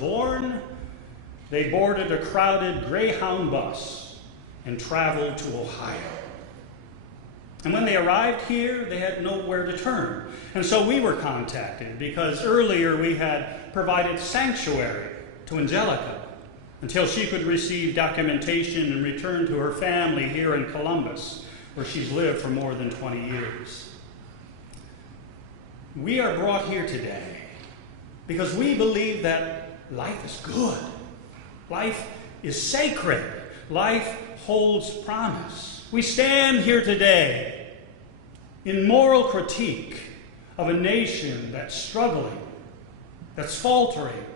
born, they boarded a crowded Greyhound bus and traveled to Ohio. And when they arrived here, they had nowhere to turn. And so we were contacted because earlier we had provided sanctuary to Angelica until she could receive documentation and return to her family here in Columbus, where she's lived for more than 20 years. We are brought here today because we believe that life is good. Life is sacred. Life holds promise. We stand here today in moral critique of a nation that's struggling, that's faltering.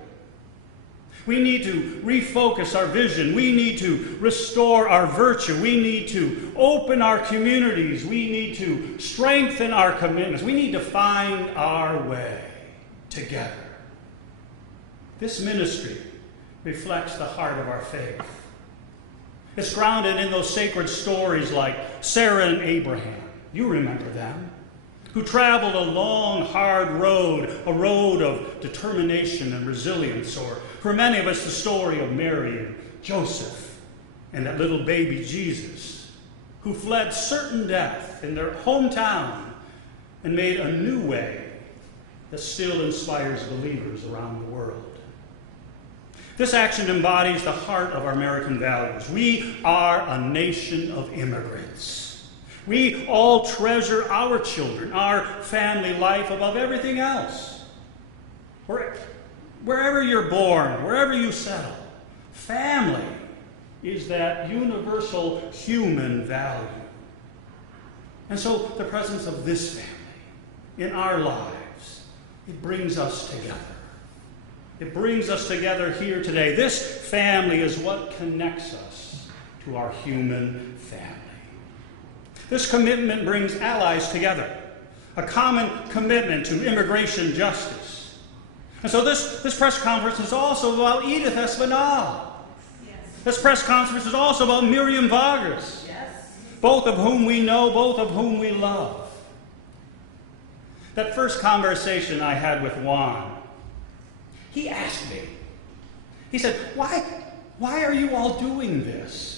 We need to refocus our vision. We need to restore our virtue. We need to open our communities. We need to strengthen our commitments. We need to find our way together. This ministry reflects the heart of our faith. It's grounded in those sacred stories like Sarah and Abraham. You remember them. Who traveled a long, hard road, a road of determination and resilience, or for many of us, the story of Mary and Joseph and that little baby Jesus, who fled certain death in their hometown and made a new way that still inspires believers around the world. This action embodies the heart of our American values. We are a nation of immigrants. We all treasure our children, our family life above everything else. Wherever you're born, wherever you settle, family is that universal human value. And so the presence of this family in our lives, it brings us together. It brings us together here today. This family is what connects us to our human family. This commitment brings allies together, a common commitment to immigration justice. And so this press conference is also about Edith Espinal. Yes. This press conference is also about Miriam Vargas, yes, both of whom we know, both of whom we love. That first conversation I had with Juan, he asked me, he said, why are you all doing this?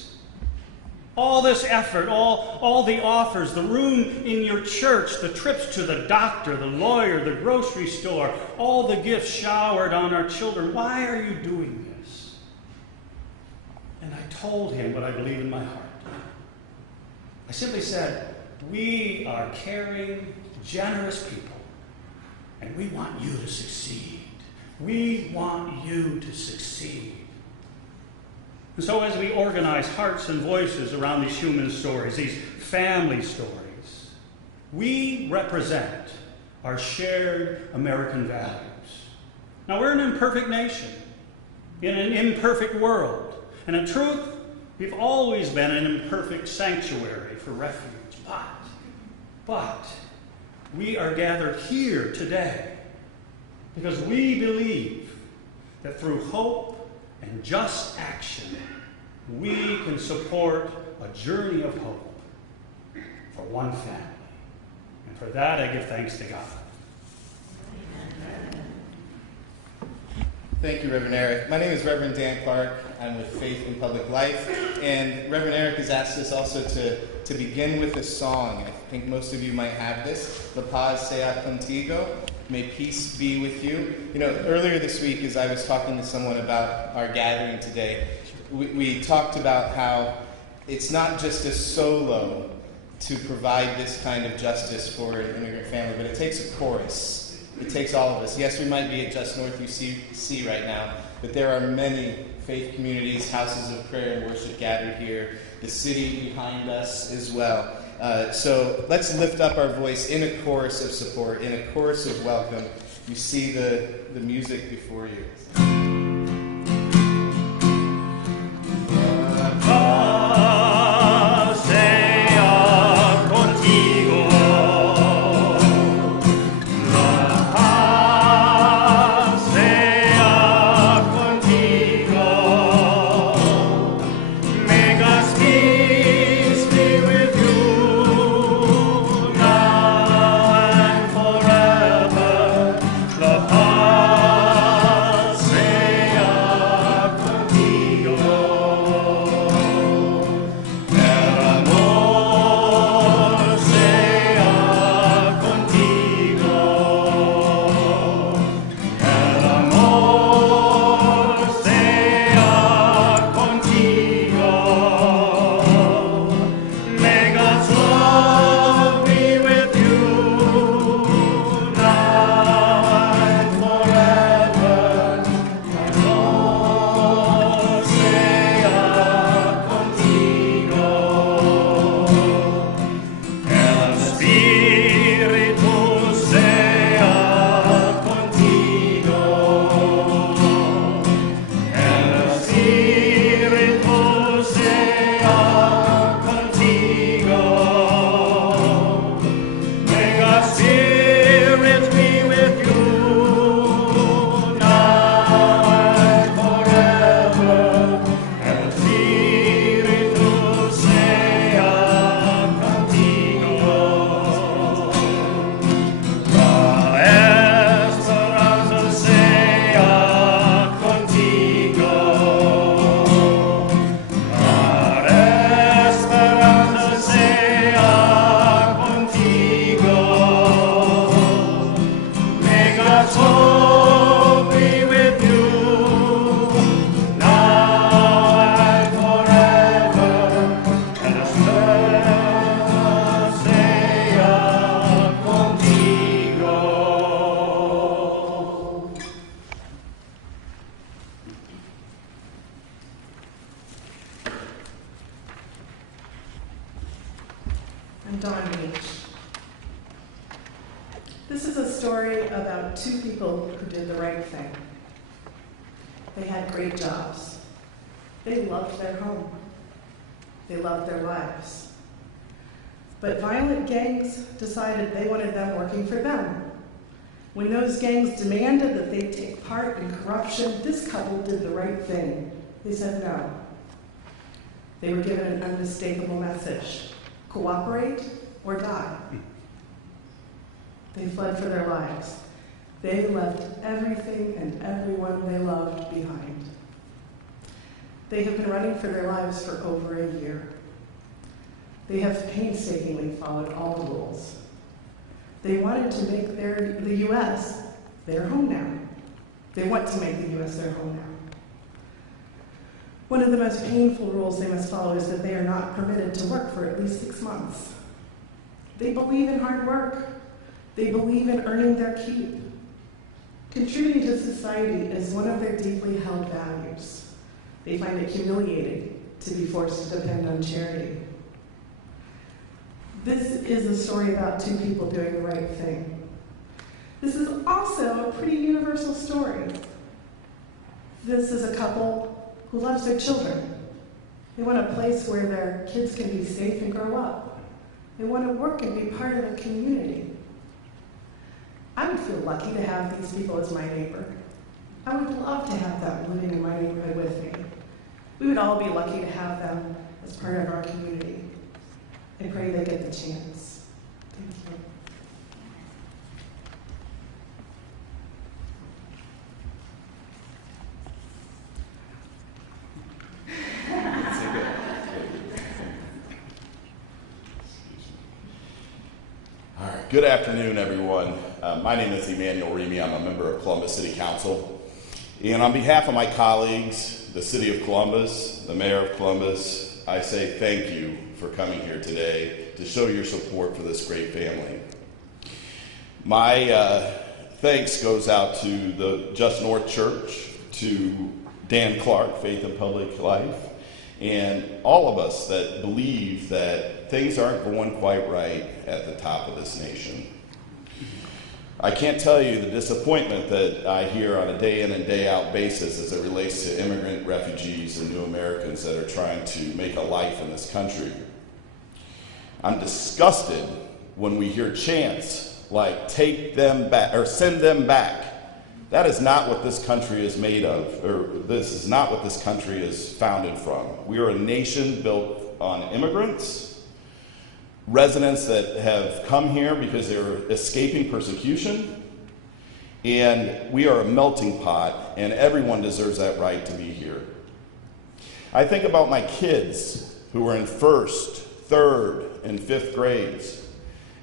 All this effort, all the offers, the room in your church, the trips to the doctor, the lawyer, the grocery store, all the gifts showered on our children. Why are you doing this? And I told him what I believe in my heart. I simply said, we are caring, generous people, and we want you to succeed. We want you to succeed. And so as we organize hearts and voices around these human stories, these family stories, we represent our shared American values. Now, we're an imperfect nation in an imperfect world. And in truth, we've always been an imperfect sanctuary for refuge. But we are gathered here today because we believe that through hope and just action, we can support a journey of hope for one family. And for that, I give thanks to God. Thank you, Reverend Eric. My name is Reverend Dan Clark. I'm with Faith in Public Life. And Reverend Eric has asked us also to begin with a song. I think most of you might have this. La paz sea contigo. May peace be with you. You know, earlier this week, as I was talking to someone about our gathering today, we talked about how it's not just a solo to provide this kind of justice for an immigrant family, but it takes a chorus. It takes all of us. Yes, we might be at Just North UC right now, but there are many faith communities, houses of prayer and worship gathered here, the city behind us as well. So let's lift up our voice in a chorus of support, in a chorus of welcome. You see the music before you. Say Beach. This is a story about two people who did the right thing. They had great jobs. They loved their home. They loved their lives. But violent gangs decided they wanted them working for them. When those gangs demanded that they take part in corruption, this couple did the right thing. They said no. They were given an unmistakable message: cooperate or die. They fled for their lives. They left everything and everyone they loved behind. They have been running for their lives for over a year. They have painstakingly followed all the rules. They wanted to make the U.S. their home now. They want to make the U.S. their home now. One of the most painful rules they must follow is that they are not permitted to work for at least 6 months. They believe in hard work. They believe in earning their keep. Contributing to society is one of their deeply held values. They find it humiliating to be forced to depend on charity. This is a story about two people doing the right thing. This is also a pretty universal story. This is a couple who loves their children. They want a place where their kids can be safe and grow up. They want to work and be part of a community. I would feel lucky to have these people as my neighbor. I would love to have them living in my neighborhood with me. We would all be lucky to have them as part of our community. I pray they get the chance. Thank you. All right. Good afternoon, everyone. My name is Ramey. I'm a member of Columbus City Council. And on behalf of my colleagues, the City of Columbus, the Mayor of Columbus, I say thank you for coming here today to show your support for this great family. My thanks goes out to the Just North Church, to Dan Clark, Faith in Public Life, and all of us that believe that things aren't going quite right at the top of this nation. I can't tell you the disappointment that I hear on a day in and day out basis as it relates to immigrant refugees and new Americans that are trying to make a life in this country. I'm disgusted when we hear chants like take them back or send them back. That is not what this country is made of, or this is not what this country is founded from. We are a nation built on immigrants, residents that have come here because they're escaping persecution, and we are a melting pot, and everyone deserves that right to be here. I think about my kids who are in 1st, 3rd, and 5th grades,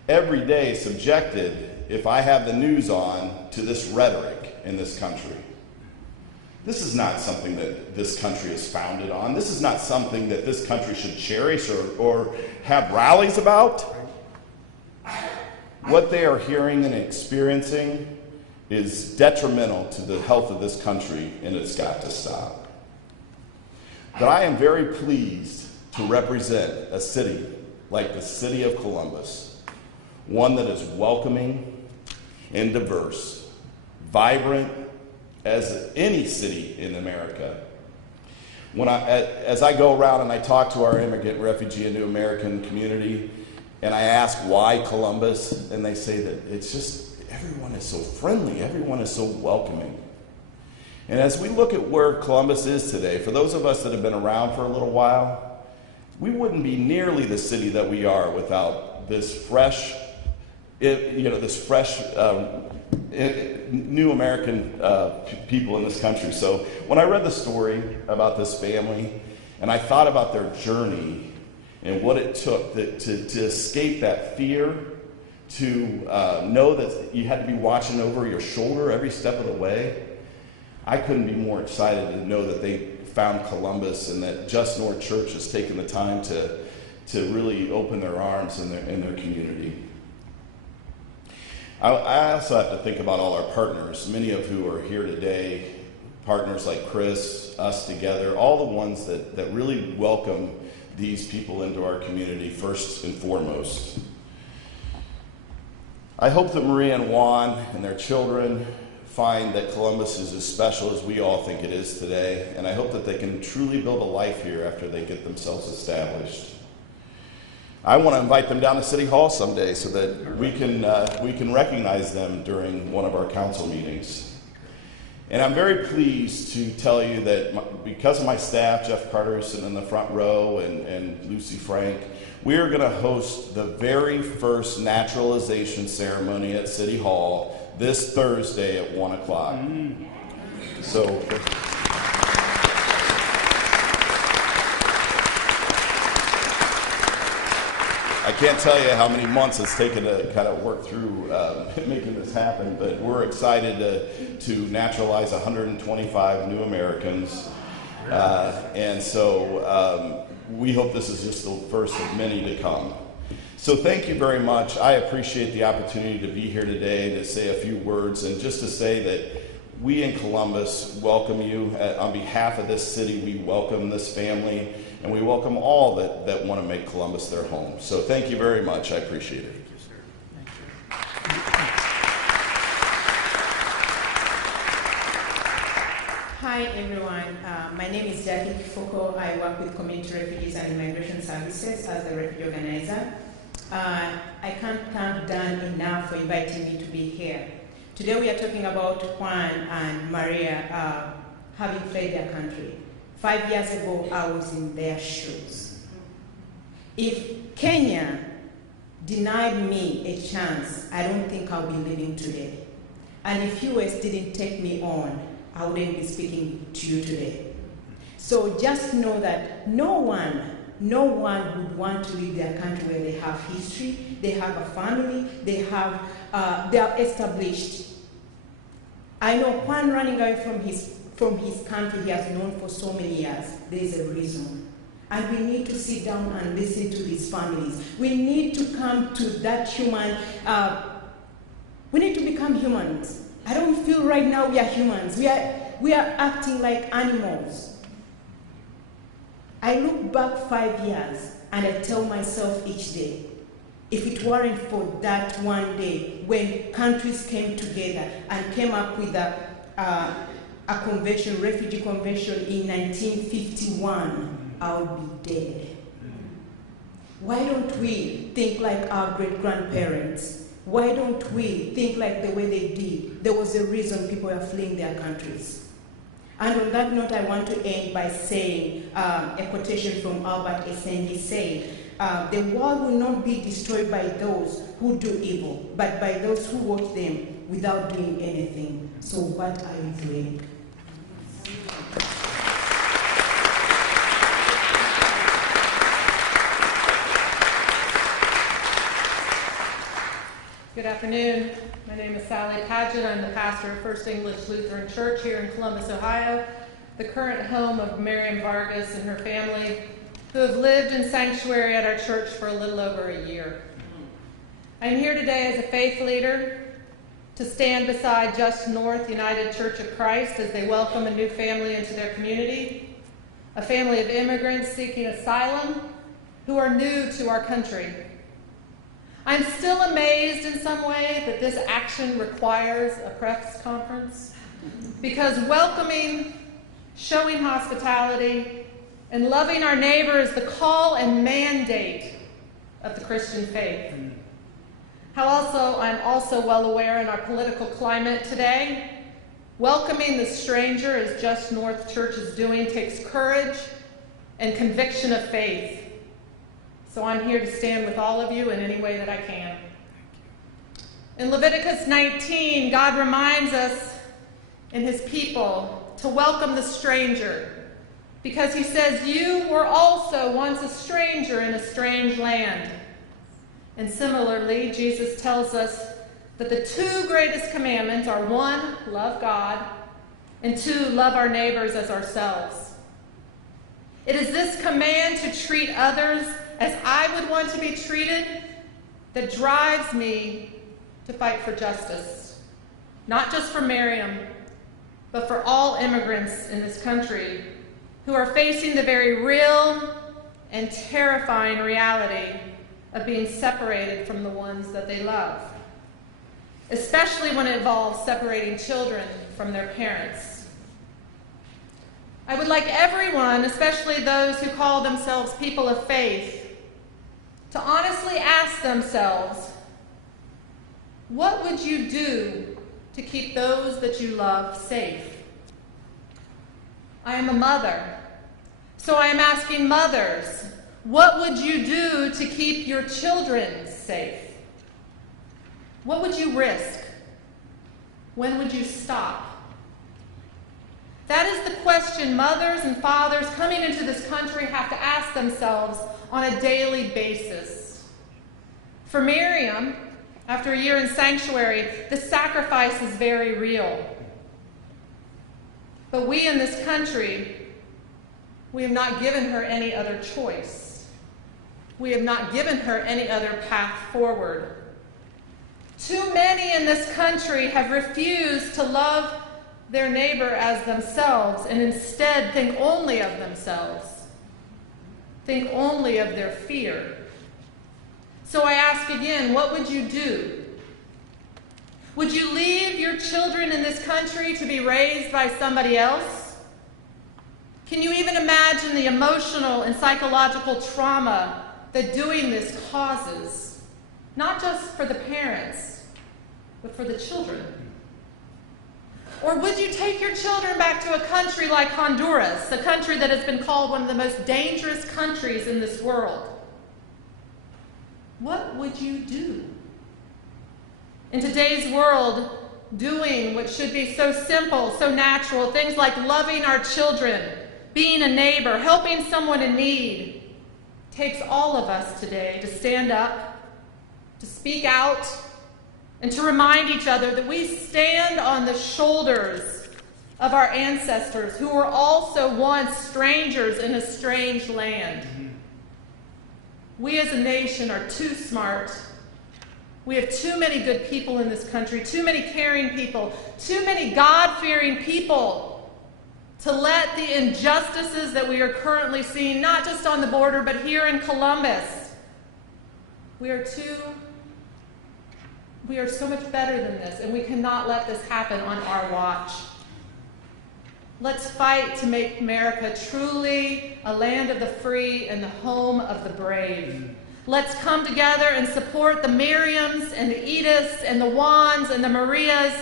every day subjected, if I have the news on, to this rhetoric in this country. This is not something that this country is founded on. This is not something that this country should cherish or have rallies about. What they are hearing and experiencing is detrimental to the health of this country, and it's got to stop. But I am very pleased to represent a city like the City of Columbus, one that is welcoming and diverse, vibrant, as any city in America. As I go around and I talk to our immigrant, refugee, and new American community, and I ask why Columbus, and they say that it's just everyone is so friendly, everyone is so welcoming. And as we look at where Columbus is today, for those of us that have been around for a little while, we wouldn't be nearly the city that we are without this fresh, new American people in this country. So when I read the story about this family, and I thought about their journey and what it took to escape that fear, to know that you had to be watching over your shoulder every step of the way, I couldn't be more excited to know that they found Columbus and that Just North Church has taken the time to really open their arms in their community. I also have to think about all our partners, many of who are here today, partners like Chris, us together, all the ones that really welcome these people into our community first and foremost. I hope that Maria and Juan and their children find that Columbus is as special as we all think it is today, and I hope that they can truly build a life here after they get themselves established. I want to invite them down to City Hall someday so that we can recognize them during one of our council meetings. And I'm very pleased to tell you that because of my staff, Jeff Carter, who's sitting in the front row, and Lucy Frank, we are going to host the very first naturalization ceremony at City Hall this Thursday at 1 o'clock. So I can't tell you how many months it's taken to kind of work through making this happen, but we're excited to naturalize 125 new Americans. And so we hope this is just the first of many to come. So thank you very much. I appreciate the opportunity to be here today to say a few words, and just to say that we in Columbus welcome you. On behalf of this city, we welcome this family, and we welcome all that want to make Columbus their home. So thank you very much. I appreciate it. Thank you, sir. Thank you. Hi everyone, my name is Jackie Foucault. I work with Community Refugees and Immigration Services as a refugee organizer. I can't thank Dan enough for inviting me to be here. Today we are talking about Juan and Maria having fled their country. 5 years ago, I was in their shoes. If Kenya denied me a chance, I don't think I'll be living today. And if US didn't take me on, I wouldn't be speaking to you today. So just know that no one would want to leave their country where they have history, they have a family, they are established. I know Juan running away from his country he has known for so many years. There is a reason. And we need to sit down and listen to these families. We need to come to that human, we need to become humans. I don't feel right now we are humans. We are acting like animals. I look back 5 years and I tell myself each day, if it weren't for that one day when countries came together and came up with a convention, refugee convention in 1951, I would be dead. Why don't we think like our great-grandparents? Why don't we think like the way they did? There was a reason people were fleeing their countries. And on that note, I want to end by saying a quotation from Albert Einstein. He said, the world will not be destroyed by those who do evil, but by those who watch them without doing anything. So what are you doing? Good afternoon. My name is Sally Padgett. I'm the pastor of First English Lutheran Church here in Columbus, Ohio, the current home of Miriam Vargas and her family, who have lived in sanctuary at our church for a little over a year. I'm here today as a faith leader to stand beside Just North United Church of Christ as they welcome a new family into their community, a family of immigrants seeking asylum who are new to our country. I'm still amazed in some way that this action requires a press conference, because welcoming, showing hospitality, and loving our neighbor is the call and mandate of the Christian faith. I'm also well aware in our political climate today, welcoming the stranger, as Just North Church is doing, takes courage and conviction of faith. So I'm here to stand with all of you in any way that I can. In Leviticus 19, God reminds us and his people to welcome the stranger, because he says, you were also once a stranger in a strange land. And similarly, Jesus tells us that the two greatest commandments are 1, love God, and 2, love our neighbors as ourselves. It is this command to treat others as I would want to be treated that drives me to fight for justice, not just for Miriam, but for all immigrants in this country who are facing the very real and terrifying reality of being separated from the ones that they love. especially when it involves separating children from their parents. I would like everyone, especially those who call themselves people of faith, to honestly ask themselves, what would you do to keep those that you love safe? I am a mother, so I am asking mothers, what would you do to keep your children safe? What would you risk? When would you stop? That is the question mothers and fathers coming into this country have to ask themselves on a daily basis. For Miriam, after a year in sanctuary, the sacrifice is very real. But we in this country, we have not given her any other choice. We have not given her any other path forward. Too many in this country have refused to love their neighbor as themselves and instead think only of themselves, think only of their fear. So I ask again, what would you do? Would you leave your children in this country to be raised by somebody else? Can you even imagine the emotional and psychological trauma that doing this causes, not just for the parents, but for the children? Or would you take your children back to a country like Honduras, a country that has been called one of the most dangerous countries in this world? What would you do? In today's world, doing what should be so simple, so natural, things like loving our children, being a neighbor, helping someone in need, takes all of us today to stand up, to speak out, and to remind each other that we stand on the shoulders of our ancestors who were also once strangers in a strange land. We as a nation are too smart. We have too many good people in this country, too many caring people, too many God-fearing people to let the injustices that we are currently seeing, not just on the border, but here in Columbus. We are so much better than this, and we cannot let this happen on our watch. Let's fight to make America truly a land of the free and the home of the brave. Let's come together and support the Miriams and the Ediths and the Juans and the Marias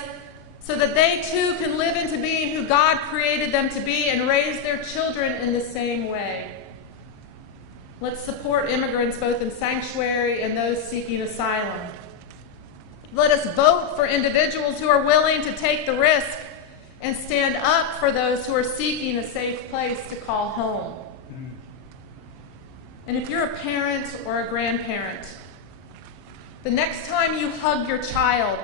so that they too can live into being who God created them to be and raise their children in the same way. Let's support immigrants both in sanctuary and those seeking asylum. Let us vote for individuals who are willing to take the risk and stand up for those who are seeking a safe place to call home. And if you're a parent or a grandparent, the next time you hug your child,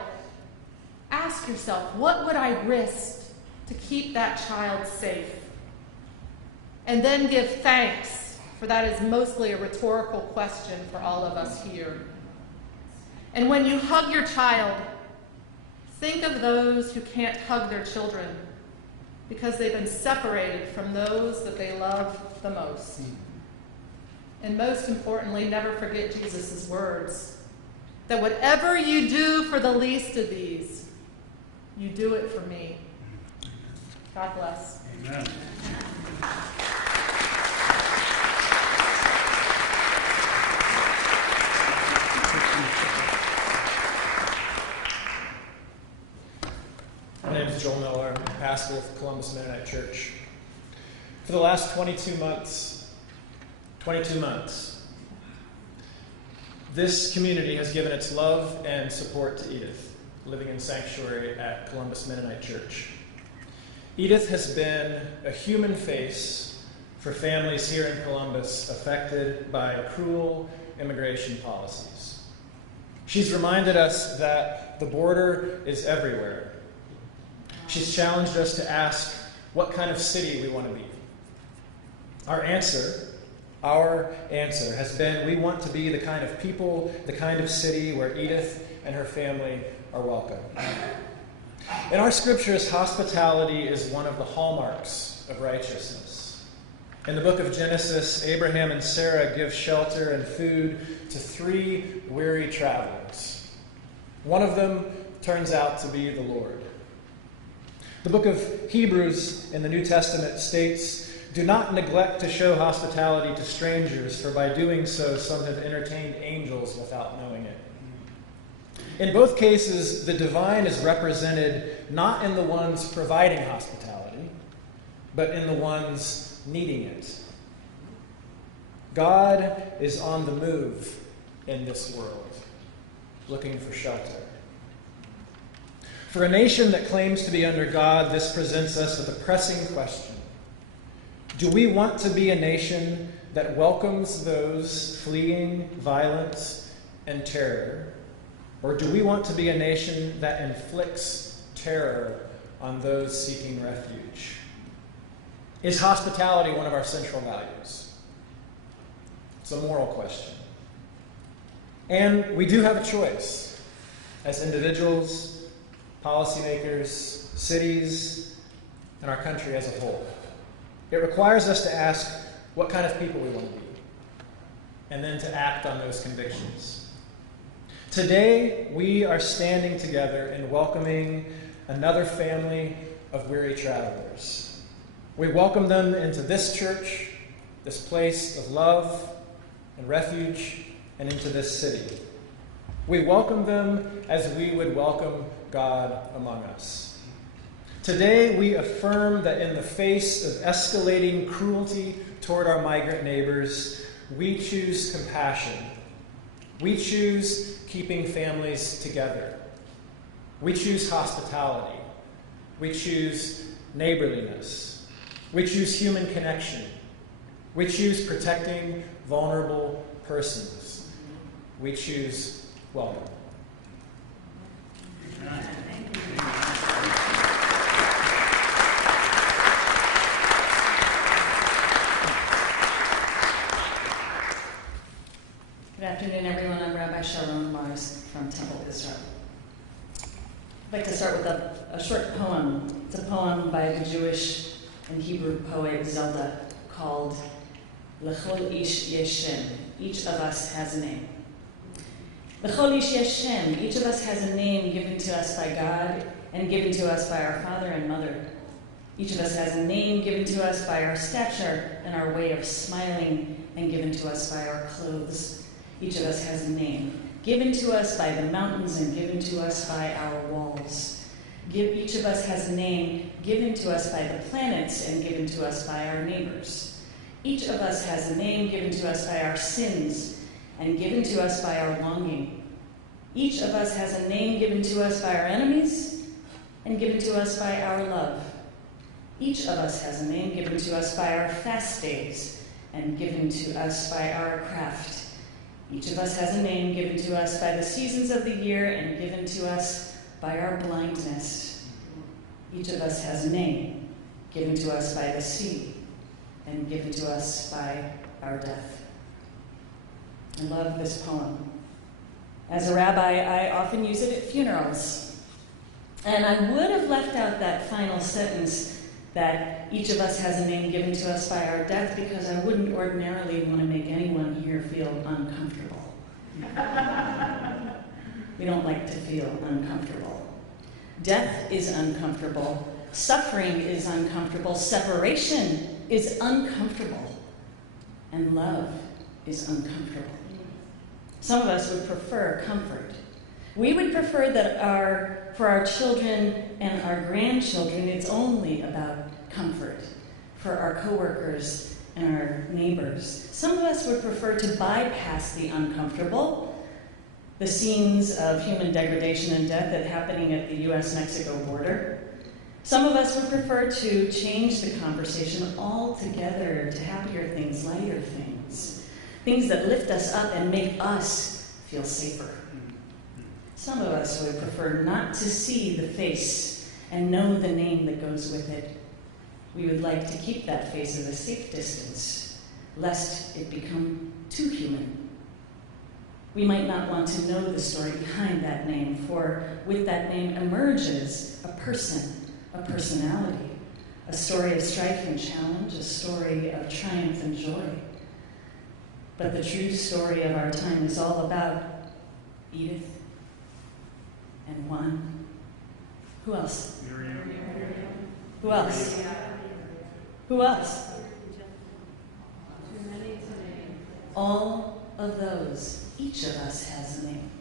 ask yourself, what would I risk to keep that child safe? And then give thanks, for that is mostly a rhetorical question for all of us here. And when you hug your child, think of those who can't hug their children because they've been separated from those that they love the most. And most importantly, never forget Jesus' words, that whatever you do for the least of these, you do it for me. God bless. Amen. My name is Joel Miller. I'm pastor of Columbus Mennonite Church. For the last 22 months, this community has given its love and support to Edith, living in sanctuary at Columbus Mennonite Church. Edith has been a human face for families here in Columbus affected by cruel immigration policies. She's reminded us that the border is everywhere. She's challenged us to ask what kind of city we want to be. Our answer has been we want to be the kind of people, the kind of city where Edith and her family are welcome. In our scriptures, hospitality is one of the hallmarks of righteousness. In the book of Genesis, Abraham and Sarah give shelter and food to 3 weary travelers. One of them turns out to be the Lord. The book of Hebrews in the New Testament states, "Do not neglect to show hospitality to strangers, for by doing so some have entertained angels without knowing it." In both cases, the divine is represented not in the ones providing hospitality, but in the ones needing it. God is on the move in this world, looking for shelter. For a nation that claims to be under God, this presents us with a pressing question. Do we want to be a nation that welcomes those fleeing violence and terror? Or do we want to be a nation that inflicts terror on those seeking refuge? Is hospitality one of our central values? It's a moral question. And we do have a choice as individuals, policymakers, cities, and our country as a whole. It requires us to ask what kind of people we want to be, and then to act on those convictions. Today, we are standing together and welcoming another family of weary travelers. We welcome them into this church, this place of love and refuge, and into this city. We welcome them as we would welcome God among us. Today, we affirm that in the face of escalating cruelty toward our migrant neighbors, we choose compassion. We choose keeping families together. We choose hospitality. We choose neighborliness. We choose human connection. We choose protecting vulnerable persons. We choose welcome. Good afternoon, everyone. I'm Rabbi Shalom Marcus from Temple Israel. I'd like to start with a short poem. It's a poem by the Jewish and Hebrew poet Zelda called L'chol ish yesh shem. Each of us has a name. L'chol ish yesh shem. Each of us has a name given to us by God and given to us by our father and mother. Each of us has a name given to us by our stature and our way of smiling, and given to us by our clothes. Each of us has a name given to us by the mountains and given to us by our walls. Each of us has a name given to us by the planets and given to us by our neighbors. Each of us has a name given to us by our sins and given to us by our longing. Each of us has a name given to us by our enemies and given to us by our love. Each of us has a name given to us by our fast days and given to us by our craft. Each of us has a name given to us by the seasons of the year and given to us by our blindness. Each of us has a name given to us by the sea and given to us by our death. I love this poem. As a rabbi, I often use it at funerals. And I would have left out that final sentence that each of us has a name given to us by our death, because I wouldn't ordinarily want to make anyone here feel uncomfortable. We don't like to feel uncomfortable. Death is uncomfortable. Suffering is uncomfortable. Separation is uncomfortable. And love is uncomfortable. Some of us would prefer comfort. We would prefer that for our children and our grandchildren, it's only about comfort. For our coworkers and our neighbors, some of us would prefer to bypass the uncomfortable, the scenes of human degradation and death that are happening at the U.S.-Mexico border. Some of us would prefer to change the conversation altogether to happier things, lighter things, things that lift us up and make us feel safer. Some of us would prefer not to see the face and know the name that goes with it. We would like to keep that face at a safe distance, lest it become too human. We might not want to know the story behind that name, for with that name emerges a person, a personality, a story of strife and challenge, a story of triumph and joy. But the true story of our time is all about Edith. and one. Who else? Who else? Who else? All of those, each of us has a name.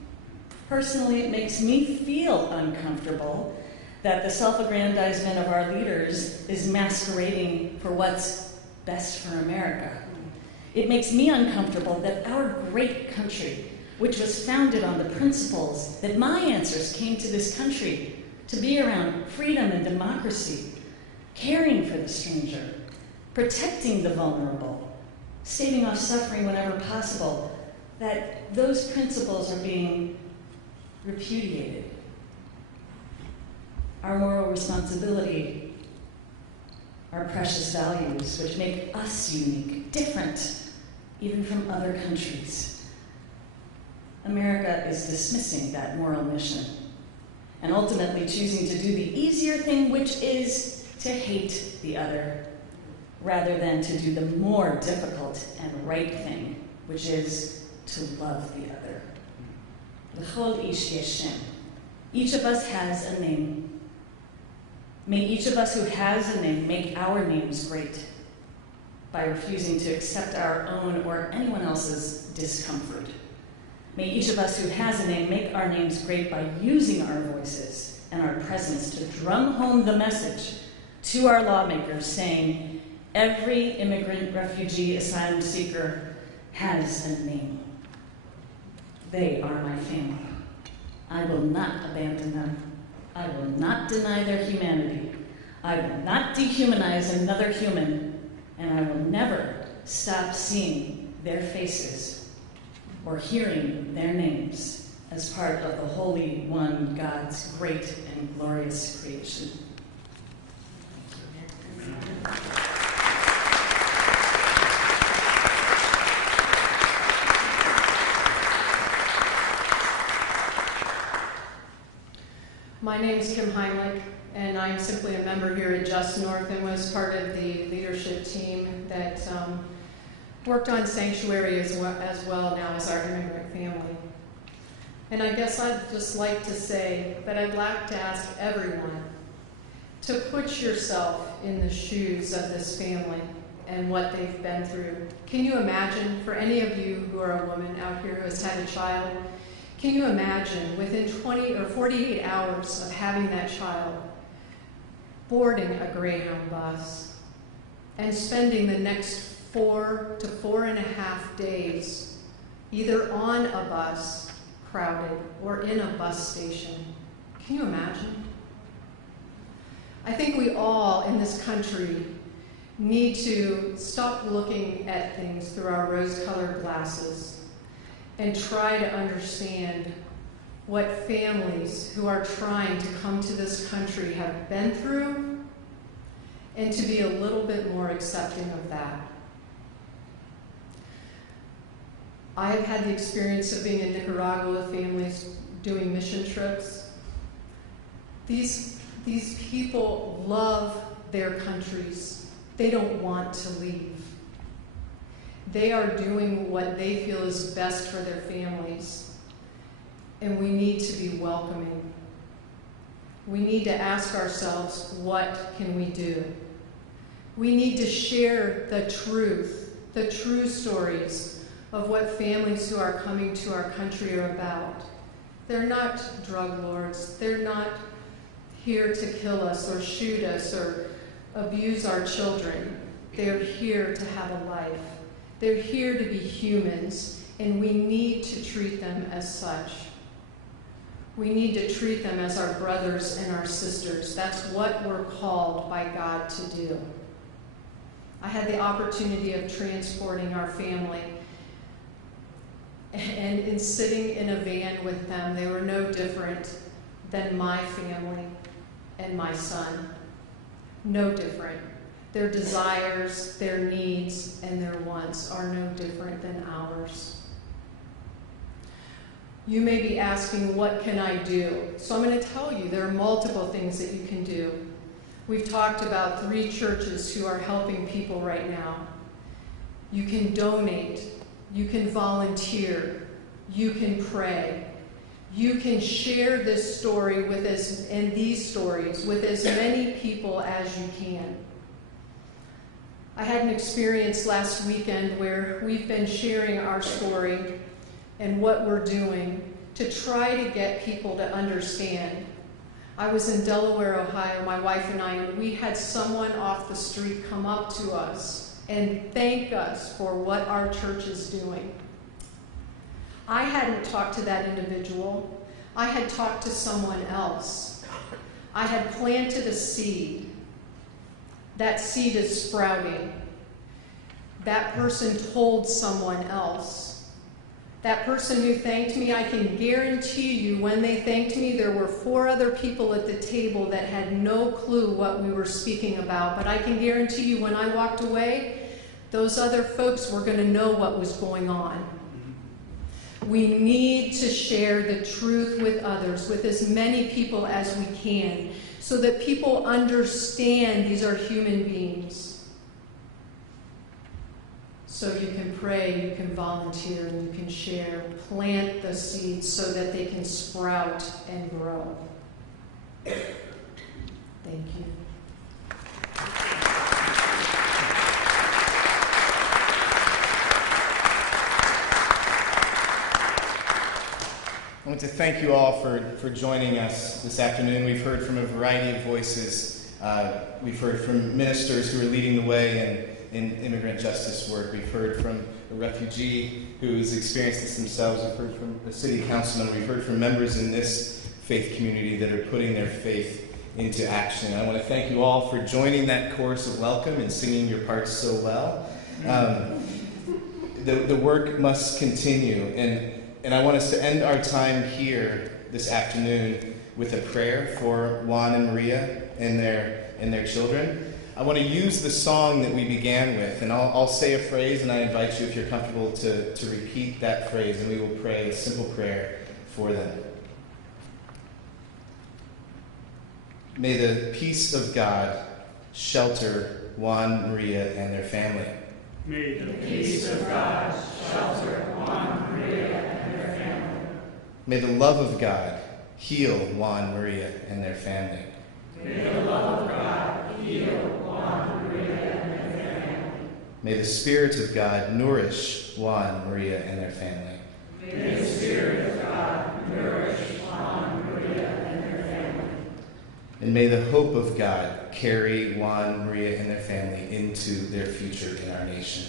Personally, it makes me feel uncomfortable that the self-aggrandizement of our leaders is masquerading for what's best for America. It makes me uncomfortable that our great country, which was founded on the principles that my ancestors came to this country to be around freedom and democracy, caring for the stranger, protecting the vulnerable, staving off suffering whenever possible, that those principles are being repudiated. Our moral responsibility, our precious values, which make us unique, different, even from other countries. America is dismissing that moral mission and ultimately choosing to do the easier thing, which is to hate the other, rather than to do the more difficult and right thing, which is to love the other. L'chol ish yeshem. Each of us has a name. May each of us who has a name make our names great by refusing to accept our own or anyone else's discomfort. May each of us who has a name make our names great by using our voices and our presence to drum home the message to our lawmakers, saying, every immigrant, refugee, asylum seeker has a name. They are my family. I will not abandon them. I will not deny their humanity. I will not dehumanize another human, and I will never stop seeing their faces or hearing their names as part of the Holy One, God's great and glorious creation. My name is Kim Heinlein, and I'm simply a member here at Just North and was part of the leadership team that worked on sanctuary as well now as our immigrant family. And I guess I'd just like to say that I'd like to ask everyone to put yourself in the shoes of this family and what they've been through. Can you imagine, for any of you who are a woman out here who has had a child, can you imagine within 20 or 48 hours of having that child boarding a Greyhound bus and spending the next 4 to 4.5 days either on a bus, crowded, or in a bus station? Can you imagine? I think we all in this country need to stop looking at things through our rose-colored glasses and try to understand what families who are trying to come to this country have been through, and to be a little bit more accepting of that. I have had the experience of being in Nicaragua with families doing mission trips. These people love their countries. They don't want to leave. They are doing what they feel is best for their families. And we need to be welcoming. We need to ask ourselves, what can we do? We need to share the true stories of what families who are coming to our country are about. They're not drug lords. They're not here to kill us or shoot us or abuse our children. They're here to have a life. They're here to be humans, and we need to treat them as such. We need to treat them as our brothers and our sisters. That's what we're called by God to do. I had the opportunity of transporting our family, and in sitting in a van with them, they were no different than my family and my son. No different. Their desires, their needs, and their wants are no different than ours. You may be asking, what can I do? So I'm going to tell you, there are multiple things that you can do. We've talked about 3 churches who are helping people right now. You can donate, you can volunteer, you can pray, you can share this story and these stories with as many people as you can. I had an experience last weekend where we've been sharing our story and what we're doing to try to get people to understand. I was in Delaware, Ohio, my wife and I, and we had someone off the street come up to us and thank us for what our church is doing. I hadn't talked to that individual. I had talked to someone else. I had planted a seed. That seed is sprouting. That person told someone else. That person who thanked me, I can guarantee you when they thanked me, there were 4 other people at the table that had no clue what we were speaking about. But I can guarantee you when I walked away, those other folks were going to know what was going on. We need to share the truth with others, with as many people as we can, so that people understand these are human beings. So you can pray, you can volunteer, and you can share. Plant the seeds so that they can sprout and grow. Thank you. I want to thank you all for joining us this afternoon. We've heard from a variety of voices. We've heard from ministers who are leading the way in immigrant justice work. We've heard from a refugee who's experienced this themselves. We've heard from a city councilman. We've heard from members in this faith community that are putting their faith into action. I want to thank you all for joining that chorus of welcome and singing your parts so well. The work must continue, and I want us to end our time here this afternoon with a prayer for Juan and Maria and their children. I want to use the song that we began with, and I'll say a phrase, and I invite you, if you're comfortable, to repeat that phrase, and we will pray a simple prayer for them. May the peace of God shelter Juan, Maria, and their family. May the peace of God shelter Juan, Maria, and their family. May the love of God heal Juan, Maria, and their family. May the love of God heal Juan, Maria, and their family. May the Spirit of God nourish Juan, Maria, and their family. May the Spirit of God nourish Juan, Maria, and their family. And may the hope of God carry Juan, Maria, and their family into their future in our nation.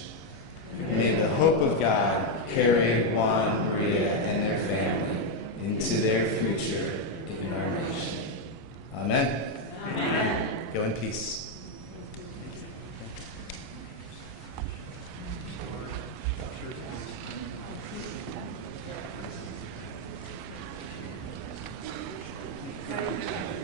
May the hope of God carry Juan, Maria, and their family into their future in our nation. Amen. Amen. Go in peace. Thank you.